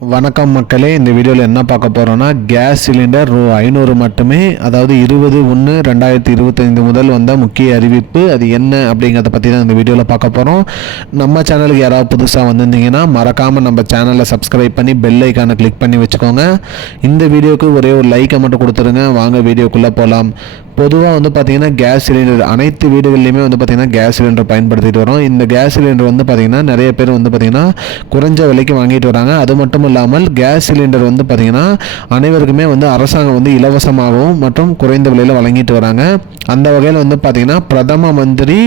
வணக்கம் மக்களே இந்த வீடியோவில் என்ன பார்க்க போகிறோன்னா கேஸ் சிலிண்டர் ரூ ஐநூறு மட்டுமே அதாவது இருபது ஒன்று ரெண்டாயிரத்தி இருபத்தைந்து முதல் வந்த முக்கிய அறிவிப்பு. அது என்ன அப்படிங்கிறத பற்றி தான் இந்த வீடியோவில் பார்க்க போகிறோம் நம்ம சேனலுக்கு யாராவது புதுசாக வந்திருந்தீங்கன்னா மறக்காமல் நம்ம சேனலை சப்ஸ்கிரைப் பண்ணி பெல் ஐக்கானை கிளிக் பண்ணி வச்சுக்கோங்க. இந்த வீடியோவுக்கு ஒரே ஒரு லைக்கை மட்டும் கொடுத்துருங்க. வாங்க வீடியோக்குள்ளே போகலாம் பொதுவாக வந்து பார்த்திங்கன்னா கேஸ் சிலிண்டர் அனைத்து வீடுகள்லையுமே வந்து பார்த்திங்கன்னா கேஸ் சிலிண்டர் பயன்படுத்திட்டு வரோம். இந்த கேஸ் சிலிண்டர் வந்து பார்த்திங்கன்னா நிறைய பேர் வந்து பார்த்திங்கன்னா குறைஞ்ச விலைக்கு வாங்கிட்டு வராங்க. அது மட்டும் இல்லாமல் கேஸ் சிலிண்டர் வந்து பார்த்திங்கன்னா அனைவருக்குமே வந்து அரசாங்கம் வந்து இலவசமாகவும் மற்றும் குறைந்த விலையில் வழங்கிட்டு வராங்க. அந்த வகையில் வந்து பார்த்திங்கன்னா பிரதம மந்திரி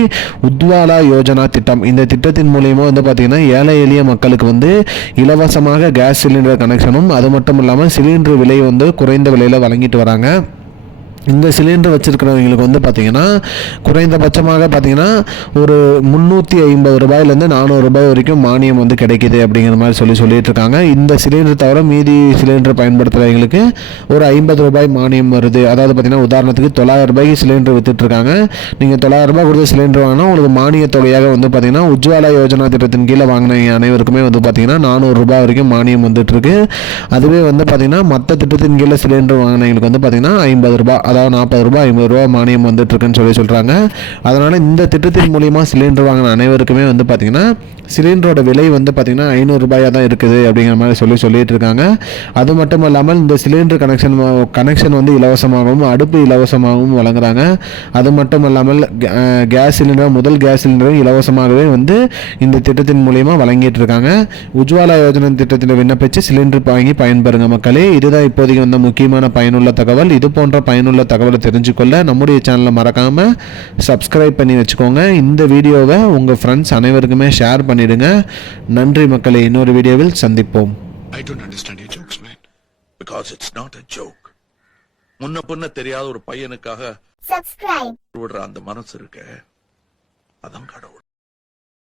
உத்வாலா யோஜனா திட்டம். இந்த திட்டத்தின் மூலியமாக வந்து பார்த்திங்கன்னா ஏழை எளிய மக்களுக்கு வந்து இலவசமாக கேஸ் சிலிண்டர் கனெக்ஷனும் அது மட்டும் இல்லாமல் சிலிண்டர் விலை வந்து குறைந்த விலையில் வழங்கிட்டு வராங்க. இந்த சிலிண்டர் வச்சுருக்கிறவங்களுக்கு வந்து பார்த்திங்கன்னா குறைந்தபட்சமாக பார்த்திங்கன்னா ஒரு முந்நூற்றி ஐம்பது ரூபாயிலேருந்து நானூறு ரூபாய் வரைக்கும் மானியம் வந்து கிடைக்கிது அப்படிங்கிற மாதிரி சொல்லி சொல்லிட்டு இருக்காங்க இந்த சிலிண்டர் தவிர மீதி சிலிண்டர் பயன்படுத்துகிறவங்களுக்கு ஒரு ஐம்பது ரூபாய் மானியம் வருது. அதாவது பார்த்திங்கன்னா உதாரணத்துக்கு தொள்ளாயிரம் ரூபாய்க்கு சிலிண்டர் வித்துட்ருக்காங்க நீங்கள் தொள்ளாயிரம் ரூபாய் கொடுத்து சிலிண்டர் வாங்கினா உங்களுக்கு மானிய தொகையாக வந்து பார்த்திங்கன்னா உஜ்வாலா யோஜனா திட்டத்தின் கீழே வாங்கின அனைவருக்குமே வந்து பார்த்திங்கன்னா நானூறுரூபா வரைக்கும் மானியம் வந்துட்டுருக்கு. அதுவே வந்து பார்த்திங்கன்னா மற்ற திட்டத்தின் கீழே சிலிண்டர் வாங்கினவங்களுக்கு வந்து பார்த்திங்கன்னா ஐம்பது ரூபாய். அதாவது நாற்பது ரூபாய் ஐம்பது ரூபா மானியம் வந்துட்டுருக்குன்னு சொல்லி சொல்கிறாங்க அதனால் இந்த திட்டத்தின் மூலிமா சிலிண்டர் வாங்கின அனைவருக்குமே வந்து பார்த்திங்கன்னா சிலிண்டரோட விலை வந்து பார்த்திங்கன்னா ஐநூறுரூபாயாக தான் இருக்குது அப்படிங்கிற மாதிரி சொல்லி சொல்லிட்டு இருக்காங்க. அது மட்டும் இல்லாமல் இந்த சிலிண்டர் கனெக்ஷன் கனெக்ஷன் வந்து இலவசமாகவும் அடுப்பு இலவசமாகவும் வழங்குறாங்க. அது மட்டும் இல்லாமல் கேஸ் சிலிண்டர் முதல் கேஸ் சிலிண்டரும் இலவசமாகவே வந்து இந்த திட்டத்தின் மூலிமா வழங்கிட்டு இருக்காங்க. உஜ்வாலா யோஜனா திட்டத்தில் விண்ணப்பித்து சிலிண்டர் வாங்கி பயன்பெறுங்க மக்களே. இதுதான் இப்போதைக்கு வந்த முக்கியமான பயனுள்ள தகவல். இது போன்ற பயனுள்ள தகவலை தெரிஞ்சுக்கொள்ள நம்முடைய சேனலை மறக்காம சப்ஸ்கிரைப் பண்ணி வச்சுக்கோங்க. இந்த வீடியோவை உங்கள் ஃப்ரெண்ட்ஸ் அனைவருக்குமே ஷேர் பண்ணிடுங்க. நன்றி மக்களே இன்னொரு வீடியோவில் சந்திப்போம். Understand your jokes, man. Because it's not a joke. முன்ன பின்ன தெரியாத ஒரு பையனுக்காக விடுற அந்த மனசு இருக்க. அதான் கடவுள்.